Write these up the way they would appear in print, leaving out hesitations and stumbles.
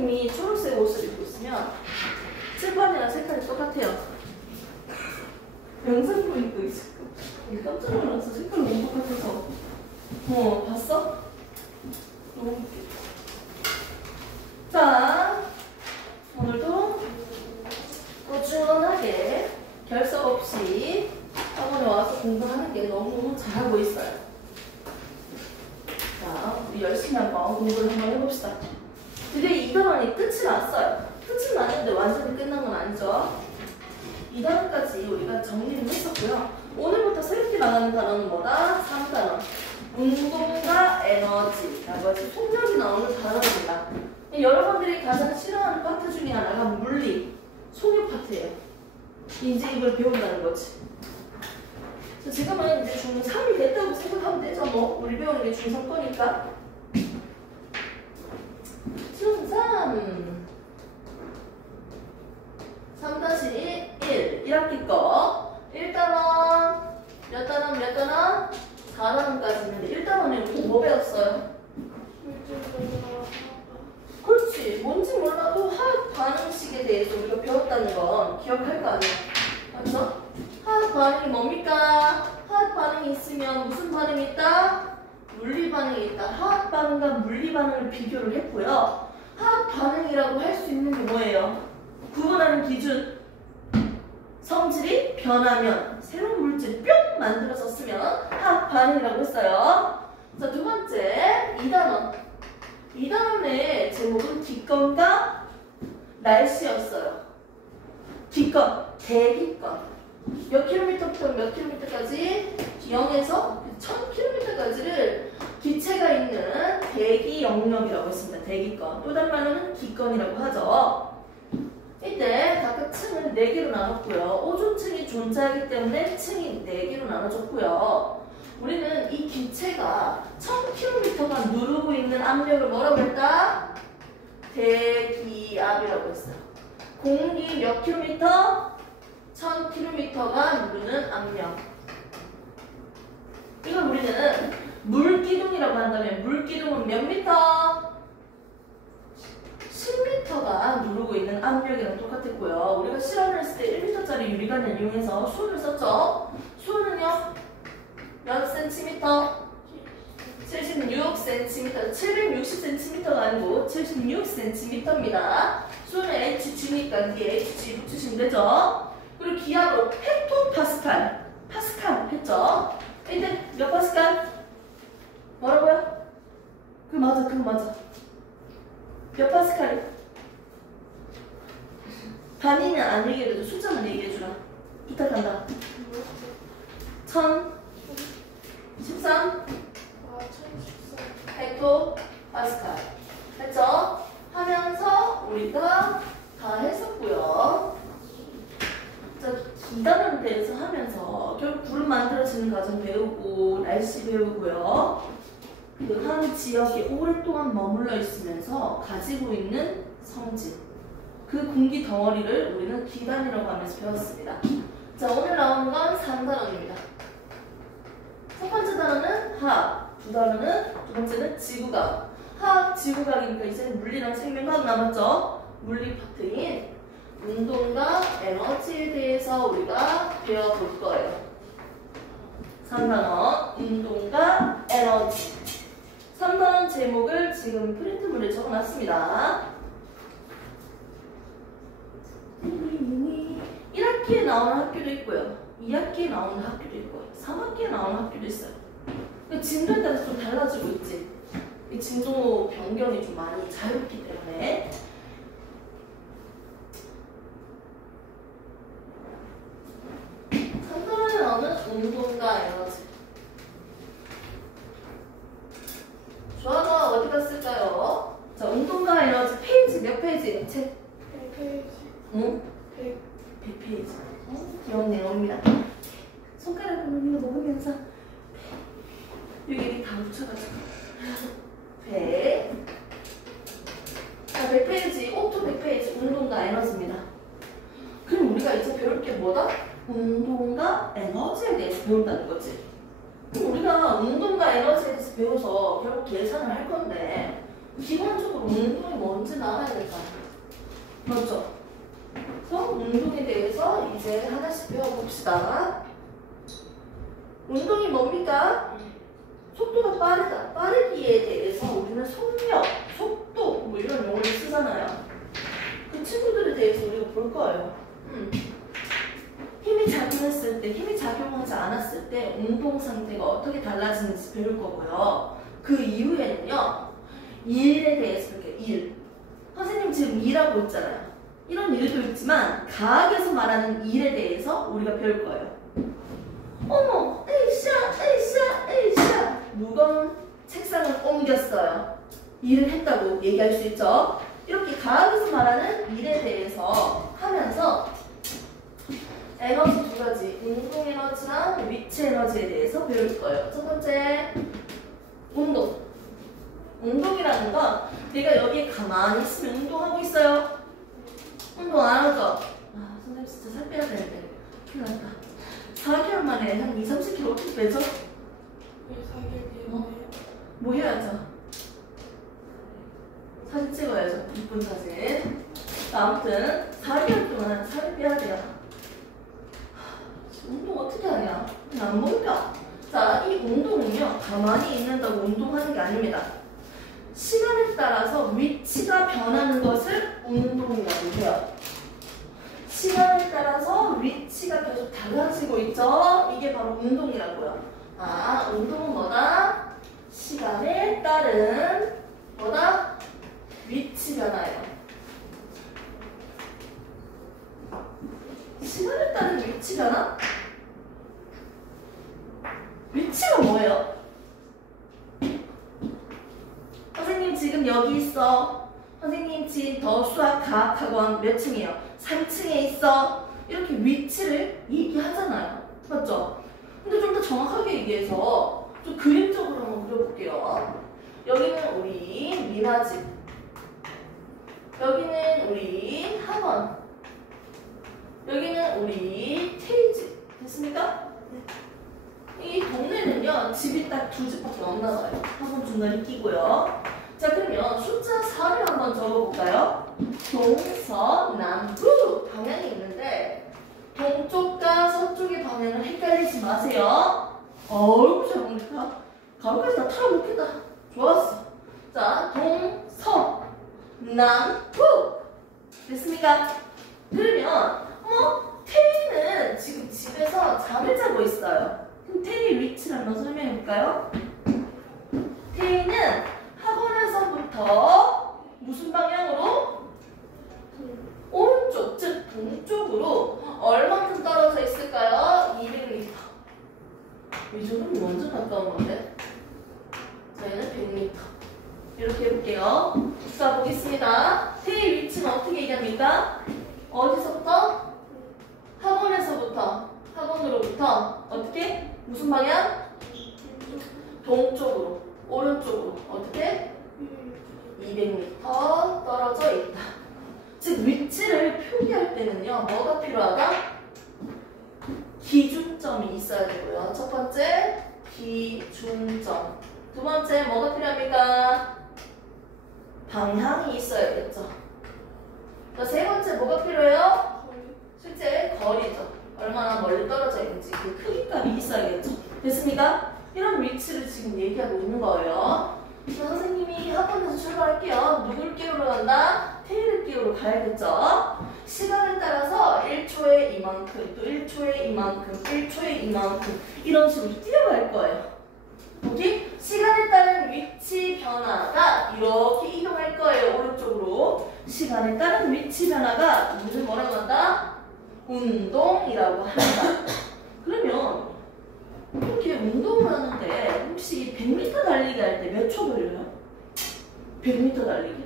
선생님이 초록색 옷을 입고 있으면 칠판이랑 색깔이 똑같아요. 영상 보니까 깜짝 놀랐어. 색깔이 너무 똑같아서. 봤어? 너무 웃겨. 자, 오늘도 꾸준하게 결석 없이 학원에 와서 공부하는 게 너무 잘하고 있어요. 자, 우리 열심히 한번 공부를 한번 해봅시다. 드디어 2단원이 끝이 났어요. 끝은 났는데 완전히 끝난 건 아니죠. 2단원까지 우리가 정리를 했었고요. 오늘부터 새롭게 나가는 단어는 뭐다? 3단원. 운동과 에너지라고 해서 속력이 나오는 단어입니다. 여러분들이 가장 싫어하는 파트 중에 하나가 물리, 속력 파트예요. 이제 이걸 배운다는 거지. 지금은 이제 중3이 됐다고 생각하면 되죠. 뭐 우리 배우는 게 중3 거니까. 중3 3-1 1학기 거 1단원 몇 단원 몇 단원? 4단원까지 있는데 1단원에 뭐 배웠어요? 그렇지. 뭔지 몰라도 화학 반응식에 대해서 우리가 배웠다는 건 기억할 거 아니야. 맞죠? 화학 반응이 뭡니까? 화학 반응이 있으면 무슨 반응이 있다? 물리 반응이 있다. 화학 반응과 물리 반응을 비교를 했고요. 화학 반응이라고 할 수 있는 게 뭐예요? 구분하는 기준. 성질이 변하면 새로운 물질 뿅 만들어서 쓰면 화학 반응이라고 했어요. 자, 두 번째 2단원. 2단원의 제목은 기권과 날씨였어요. 기권, 대기권. 몇 킬로미터부터 몇 킬로미터까지? 0에서 1000킬로미터까지를 기체가 있는 대기 영역이라고 했습니다. 대기권. 또 다른 말로는 기권이라고 하죠. 이때 각각 층을 4개로 나눴고요. 오존층이 존재하기 때문에 층이 4개로 나눠졌고요. 우리는 이 기체가 1000km가 누르고 있는 압력을 뭐라고 했다? 대기압이라고 했어요. 공기 몇 킬로미터? 1000km가 누르는 압력. 이걸 우리는 물기둥이라고 한다면 물기둥은 몇 미터? 10m가 누르고 있는 압력이랑 똑같았고요. 우리가 실험을 했을 때 1m짜리 유리관을 이용해서 수온을 썼죠. 수온은요? 몇 cm? 76cm. 760cm가 아니고 76cm입니다. 수온은 HG니까 뒤에 HG 붙이시면 되죠. 그리고 기압은 헥토파스칼. 파스칼 했죠. 이때 몇 파스칼? 뭐라고요? 그거 맞아. 몇 파스칼? 단위는 안 얘기해도 숫자만 얘기해주라. 부탁한다. 1000 13 헥토 파스칼 했죠? 하면서 우리가 다 했었고요. 자, 2단원에 대해서 하면서 결국 구름 만들어지는 과정 배우고 날씨 배우고요. 그 한 지역에 오랫동안 머물러 있으면서 가지고 있는 성질, 그 공기 덩어리를 우리는 기단이라고 하면서 배웠습니다. 자, 오늘 나오는 건 3단원입니다. 첫 번째 단어는 화학, 두 번째는 지구과학. 화학, 지구과학이니까 이제 물리랑 생명과학 남았죠? 물리 파트인 운동과 에너지에 대해서 우리가 배워볼 거예요. 3단원, 운동과 에너지. 3단원 제목을 지금 프린트물에 적어놨습니다. 1학기에 나오는 학교도 있고요. 2학기에 나오는 학교도 있고요. 3학기에 나오는 학교도 있어요. 진도에 따라서 좀 달라지고 있지. 이 진도 변경이 좀 많이 자유롭기 때문에. 운동과 에너지. 주아가 어디 갔을까요? 자, 운동과 에너지 페이지 몇 페이지? 책? 100페이지. 응? 100페이지. 귀여운 내용입니다. 손가락으로 이거 먹으면서 여기 다 묻혀가지고 100. 자, 100페이지, 오토 100페이지 운동과 에너지입니다. 그럼 우리가 이제 배울 게 뭐다? 운동과 에너지에 대해서 배운다는 거지. 우리가 운동과 에너지에 대해서 배워서 결국 계산을 할 건데 기본적으로 운동이 뭔지는 알아야 될 거 아니에요. 맞죠? 그래서 운동에 대해서 이제 하나씩 배워봅시다. 운동이 뭡니까? 속도가 빠르다. 빠르기에 대해서 우리는 속력, 속도 뭐 이런 용어를 쓰잖아요. 그 친구들에 대해서 우리가 볼 거예요. 힘이 작용했을 때, 힘이 작용하지 않았을 때 운동 상태가 어떻게 달라지는지 배울 거고요. 그 이후에는요. 일에 대해서 이렇게 일. 선생님 지금 일하고 있잖아요. 이런 일도 있지만 과학에서 말하는 일에 대해서 우리가 배울 거예요. 어머, 에이샤. 무거운 책상을 옮겼어요. 일을 했다고 얘기할 수 있죠. 이렇게 과학에서 말하는 일에 대해서 하면서 에너지 두 가지, 운동 에너지랑 위치 에너지에 대해서 배울 거예요. 첫 번째, 운동. 운동이라는 건 내가 여기에 가만히 있으면 운동하고 있어요. 운동 안 하죠? 아, 선생님 진짜 살 빼야 되는데. 큰일 났다. 4개월 만에 한 2, 30kg 어떻게 빼죠? 왜 4개월 뒤에 뭐 해야죠? 사진 찍어야죠. 이쁜 사진. 아무튼 4개월 동안 살을 빼야 돼요. 운동 어떻게 하냐? 그냥 안 먹을까? 자, 이 운동은요. 가만히 있는다고 운동하는 게 아닙니다. 시간에 따라서 위치가 변하는 것을 운동이라고 해요. 시간에 따라서 위치가 계속 달라지고 있죠? 이게 바로 운동이라고요. 아, 운동은 뭐다? 시간에 따른 뭐다? 위치 변화예요. 시간에 따른 위치 변화? 위치가 뭐예요? 선생님 지금 여기 있어. 선생님 지금 더 수학 과학학원 몇 층이에요? 3층에 있어. 이렇게 위치를 얘기하잖아요. 맞죠? 근데 좀 더 정확하게 얘기해서 좀 그림적으로 한번 그려볼게요. 여기는 우리 미나 집. 여기는 우리 학원. 여기는 우리 태희 집. 됐습니까? 이 동네는요, 집이 딱 두 집밖에 없나 봐요. 학원 중간에 끼고요. 자, 그러면 숫자 4를 한번 적어볼까요? 동서남북 방향이 있는데 동쪽과 서쪽의 방향을 헷갈리지 마세요. 어이구 잘못했다. 가루까지 다 털어먹겠다. 좋았어. 자, 동서남북 됐습니까? 그러면 태희는 지금 집에서 잠을 자고 있어요. 그럼 태희의 위치를 한번 설명해볼까요? 태희는 학원에서부터 무슨 방향으로? 오른쪽, 즉 동쪽으로 얼만큼 떨어져 있을까요? 200m. 이 정도면 완전 가까운 건데. 저희는 100m. 이렇게 해볼게요. 자, 보겠습니다. 태희의 위치는 어떻게 얘기합니까? 어디서부터? 학원에서부터. 학원으로부터 어떻게? 무슨 방향? 동쪽으로. 오른쪽으로. 어떻게? 200m 떨어져 있다. 즉 위치를 표기할 때는요. 뭐가 필요하다? 기준점이 있어야 되고요. 첫 번째 기준점. 두 번째 뭐가 필요합니까? 방향이 있어야겠죠. 자, 세 번째 뭐가 필요해요? 실제 거리죠. 얼마나 멀리 떨어져 있는지 그 크기감이 있어야겠죠. 됐습니까? 이런 위치를 지금 얘기하고 있는 거예요. 선생님이 학원에서 출발할게요. 누굴 깨우러 간다? 태희를 깨우러 가야겠죠. 시간에 따라서 1초에 이만큼, 또 1초에 이만큼, 1초에 이만큼 이런 식으로 뛰어갈 거예요. 오케이? 시간에 따른 위치 변화가 이렇게 이동할 거예요. 오른쪽으로. 시간에 따른 위치 변화가 우리는 뭐라고 한다? 운동이라고 한다. 그러면 이렇게 운동을 하는데 혹시 100m 달리기 할 때 몇 초 걸려요? 100m 달리기?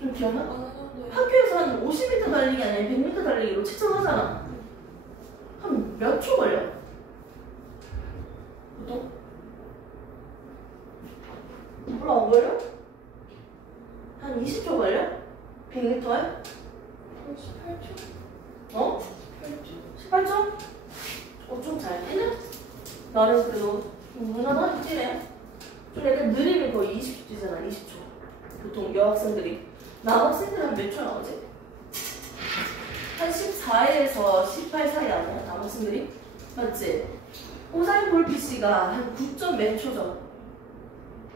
좀 기억나? 학교에서 한 50m 달리기 아니면 100m 달리기로 측정하잖아. 한 몇 초 걸려? 보통? 별로 안 걸려? 한 20초 걸려? 100m에? 18초? 어? 18초? 좀 잘 뛰네? 나는 그래도 무난하게 뛰네. 좀 애들 느리면 거의 20초 뛰잖아. 20초. 보통 여학생들이. 남학생들은 몇 초 나오지? 한 14에서 18 사이 나오냐? 남학생들이? 맞지? 호사인 볼피씨가 한 9점 몇 초죠?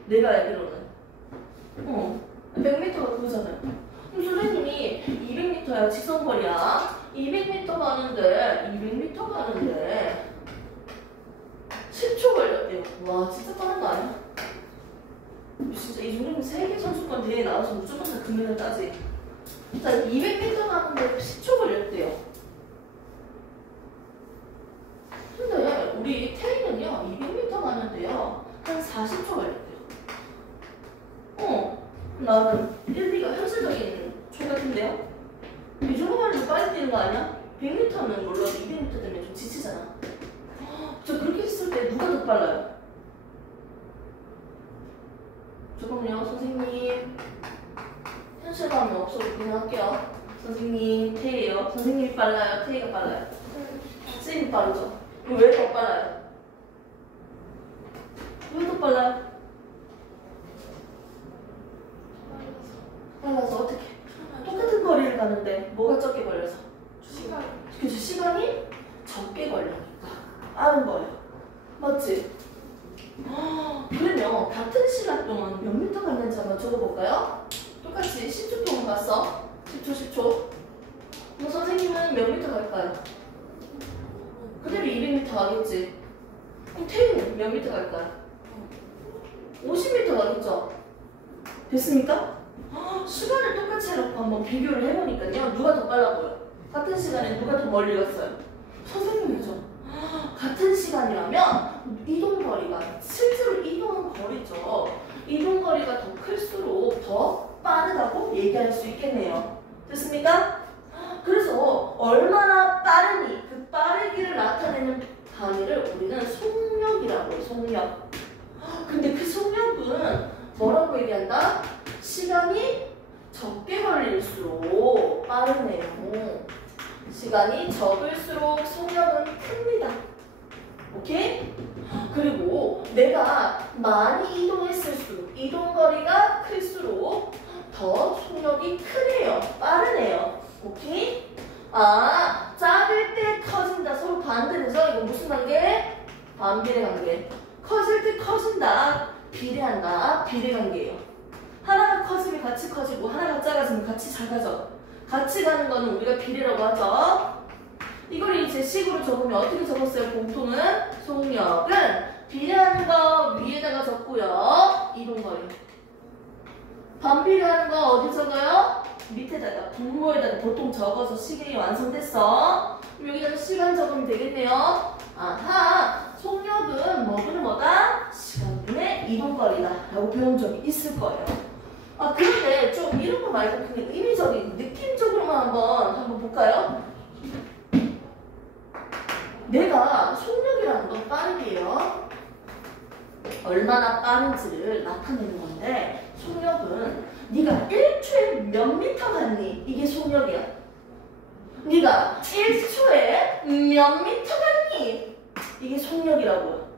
내가 알기로는 100m가 그거잖아요. 그럼 선생님이 200m야 직선거리야. 200m 가는데 10초 걸렸대요. 와 진짜 빠른 거 아니야? 진짜 이 정도면 세계 선수권 대회에 나와서 무조건 다 금메달 따지. 자 200m 가는데 10초 걸렸대요. 근데 우리 태희는요 200m 가는데요 한 40초 걸렸대요. 나는 1, 2가 현실적인 초 같은데요? 이 정도만 해도 빨리 뛰는 거 아니야? 100m는 몰라도 200m 때문에 좀 지치잖아. 저 그렇게 했을 때 누가 더 빨라요? 잠깐만요 선생님 현실감이 없어도 그냥 할게요. 선생님 태희예요. 선생님이 빨라요? 태희가 빨라요? 쌤이 빠르죠? 그럼 왜 더 빨라요? 왜 더 빨라요? 빨라서 어떻게? 똑같은 거리를 가는데 뭐가 적게 걸려서? 시간. 그래서 시간이 적게 걸리니까 빠른 거예요. 맞지? 그러면 같은 시간 동안 몇 미터 갔는지 한번 적어볼까요? 똑같이 10초 동안 갔어. 10초. 그럼 선생님은 몇 미터 갈까요? 그대로 200m 가겠지. 그럼 태희는 몇 미터 갈까요? 50m 가겠죠? 됐습니까? 시간을 똑같이 해놓고 한번 비교를 해보니까요. 누가 더 빨라 보여? 같은 시간에 누가 더 멀리 갔어요? 선생님이죠. 같은 시간이라면 이동거리가 실제로 이동한 거리죠. 이동거리가 더 클수록 더 빠르다고 얘기할 수 있겠네요. 됐습니까? 그래서 얼마나 빠르니 그 빠르기를 나타내는 단위를 우리는 속력이라고 해요. 속력. 근데 그 속력은 뭐라고 얘기한다? 시간이 적게 걸릴수록 빠르네요. 시간이 적을수록 속력은 큽니다. 오케이? 그리고 내가 많이 이동했을수록 이동거리가 클수록 더 속력이 크네요. 빠르네요. 오케이? 작을 때 커진다. 서로 반대되죠? 이거 무슨 관계? 반비례 관계. 커질 때 커진다. 비례한다. 비례 관계예요. 하나가 커지면 같이 커지고 하나가 작아지면 같이 작아져. 같이 가는 거는 우리가 비례라고 하죠. 이걸 이제 식으로 적으면 어떻게 적었어요? 공통은 속력은 비례하는 거 위에다가 적고요. 이동거리. 반비례하는 거 어디 적어요? 밑에다가 분모에다가 보통 적어서 식이 완성됐어. 그럼 여기다가 시간 적으면 되겠네요. 아하, 속력은 뭐분의 뭐다? 시간분의 이동거리다 라고 배운 적이 있을 거예요. 그런데 좀 이런 거 말고 그냥 의미적인 느낌적으로만 한번 볼까요? 내가 속력이라는 건 빠르게요. 얼마나 빠른지를 나타내는 건데 속력은 네가 1초에 몇 미터 갔니? 이게 속력이야. 네가 1초에 몇 미터 갔니? 이게 속력이라고요.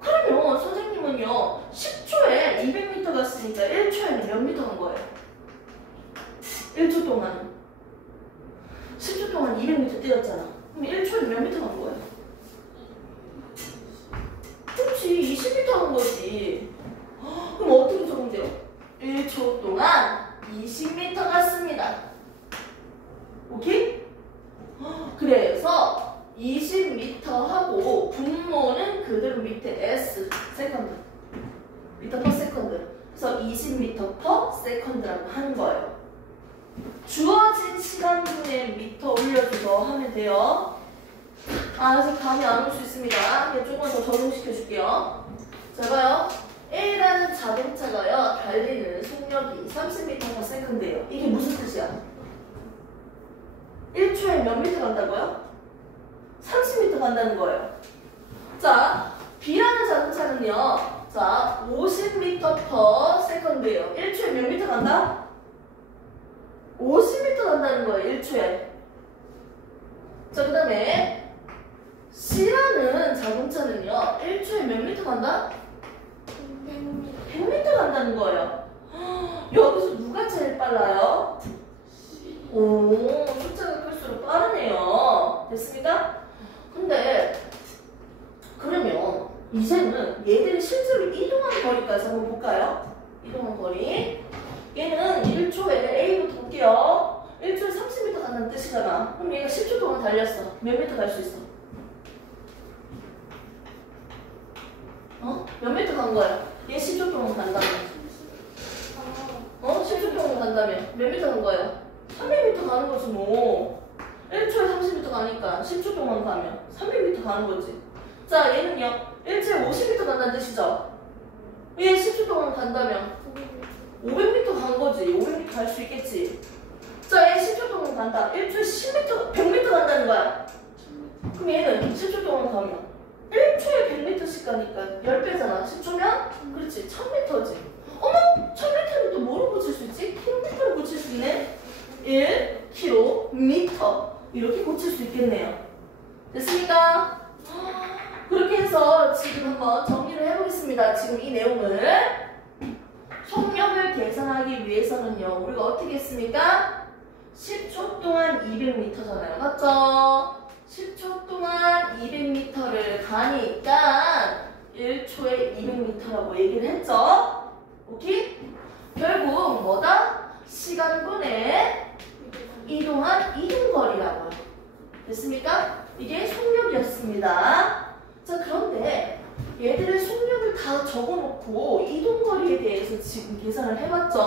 그러면 선생님은요 10초에 200m 갔으니까 1초에는 몇 미터 간 거예요? 1초 동안 10초 동안 200m 뛰었잖아. 그럼 1초에 몇 미터 간 거예요? 그렇지 20m 간 거지. 그럼 어떻게 적으면 돼요? 1초 동안 20m 갔습니다. 오케이? 그래서 20m 하고 분모는 그대로 밑에 S 세컨드 미터 퍼 세컨드. 그래서 20m 퍼 세컨드라고 하는 거예요. 주어진 시간 중에 미터 올려줘서 하면 돼요. 아직 감이 안 올 수 있습니다. 그냥 조금 더 적용시켜 줄게요. 자 봐요. A라는 자동차가요 달리는 속력이 30m/s예요. 이게 무슨 뜻이야? 1초에 몇 미터 간다고요? 30m 간다는 거예요. 자, B라는 자동차는요. 자, 50m/s예요. 1초에 몇 미터 간다? 50m 간다는 거예요. 1초에. 자, 그 다음에 C라는 자동차는요. 1초에 몇 미터 간다? 100m 간다는 거예요. 여기서 누가 제일 빨라요? 오, 숫자가 클수록 빠르네요. 됐습니까? 근데 그러면 이제는 얘들이 실제로 이동한 거리까지 한번 볼까요? 이동한 거리. 얘는 1초에 A부터 볼게요. 1초에 30m 간다는 뜻이잖아. 그럼 얘가 10초 동안 달렸어. 몇 미터 갈 수 있어? 몇 미터 간 거야? 얘 10초 동안 간다면. 10초 동안 간다면 몇 미터 간 거예요? 300m 가는 거지 뭐. 1초에 30m 가니까 10초 동안 가면 300m 가는 거지. 자, 얘는요. 1초에 50m 간다는 뜻이죠. 얘 10초 동안 간다면 500m 간 거지. 500m 갈 수 있겠지. 자, 얘 10초 동안 간다. 1초에 10m, 100m 간다는 거야. 그럼 얘는 10초 동안 가면 1초에 100m씩 가니까 10배잖아. 10초면? 그렇지. 1000m지. 어머! 1000m를 또 뭐로 고칠 수 있지? 킬로미터로 고칠 수 있네? 1km. 이렇게 고칠 수 있겠네요. 됐습니까? 그렇게 해서 지금 한번 정리를 해보겠습니다. 지금 이 내용을. 속력을 계산하기 위해서는요. 우리가 어떻게 했습니까? 10초 동안 200m잖아요. 맞죠? 10초 동안 200m를 가니까 1초에 200m라고 얘기를 했죠? 오케이? 결국 뭐다? 시간분의 이동한 이동거리라고요. 됐습니까? 이게 속력이었습니다. 자, 그런데 얘들의 속력을 다 적어놓고 이동거리에 대해서 지금 계산을 해봤죠?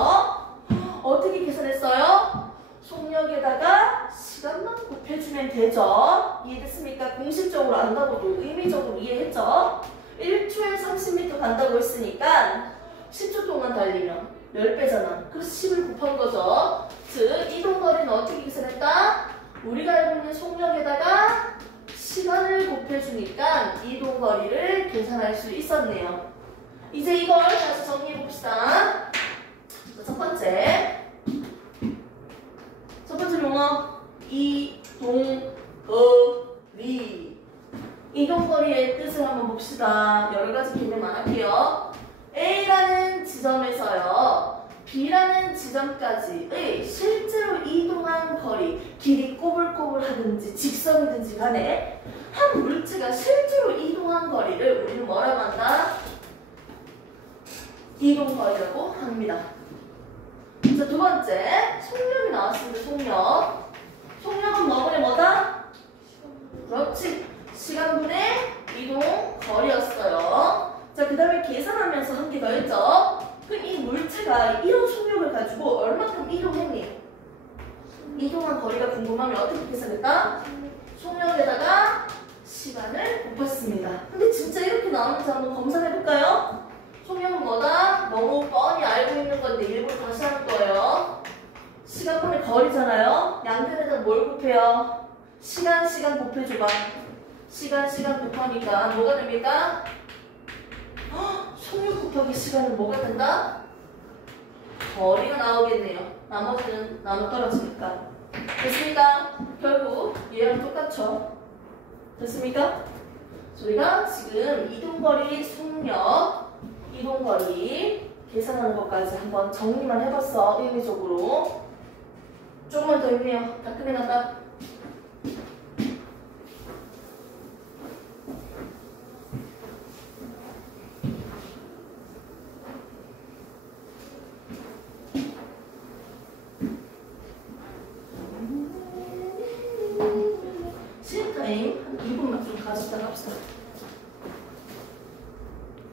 어떻게 계산했어요? 속력에다가 시간만 곱해주면 되죠? 이해됐습니까? 공식적으로 안다고도 의미적으로 이해했죠? 1초에 30m 간다고 했으니까 10초 동안 달리면 10배잖아. 그래서 10을 곱한 거죠. 즉, 이동거리는 어떻게 계산했다? 우리가 알고 있는 속력에다가 시간을 곱해주니까 이동거리를 계산할 수 있었네요. 이제 이걸 다시 정리해봅시다. 첫 번째 용어 이동거리. 이동거리의 뜻을 한번 봅시다. 여러가지 개념 안 할게요. A라는 지점에서요 B라는 지점까지의 실제로 이동한 거리, 길이 꼬불꼬불하든지 직선이든지 간에 한 물체가 실제로 이동한 거리를 우리는 뭐라고 한다? 이동거리라고 합니다. 자, 두 번째, 속력이 나왔습니다. 속력. 속력은 뭐분의 뭐다? 그렇지. 시간분의 이동거리였어요. 자, 그 다음에 계산하면서 한 개 더 했죠? 그럼 이 물체가 이런 속력을 가지고 얼마큼 이동했니? 이동한 거리가 궁금하면 어떻게 계산했다? 속력에다가 시간을 곱했습니다. 근데 진짜 이렇게 나오는지 한번 검사해볼까요? 속력은 뭐다? 너무 뻔히 알고 있는 건데 일부러 다시 하는 거예요. 시간분의 거리잖아요. 양변에다 뭘 곱해요? 시간 곱해줘봐. 시간 곱하니까 뭐가 됩니까? 속력 곱하기 시간은 뭐가 된다? 거리가 나오겠네요. 나머지는 나눠 떨어지니까. 됐습니까? 결국 얘랑 똑같죠? 됐습니까? 저희가 지금 이동거리, 속력, 이동거리 계산하는 것까지 한번 정리만 해봤어. 의미적으로. 조금만 더 있네요. 다 끝내간다. 시타임 한 2분만 좀 가지다 갑시다.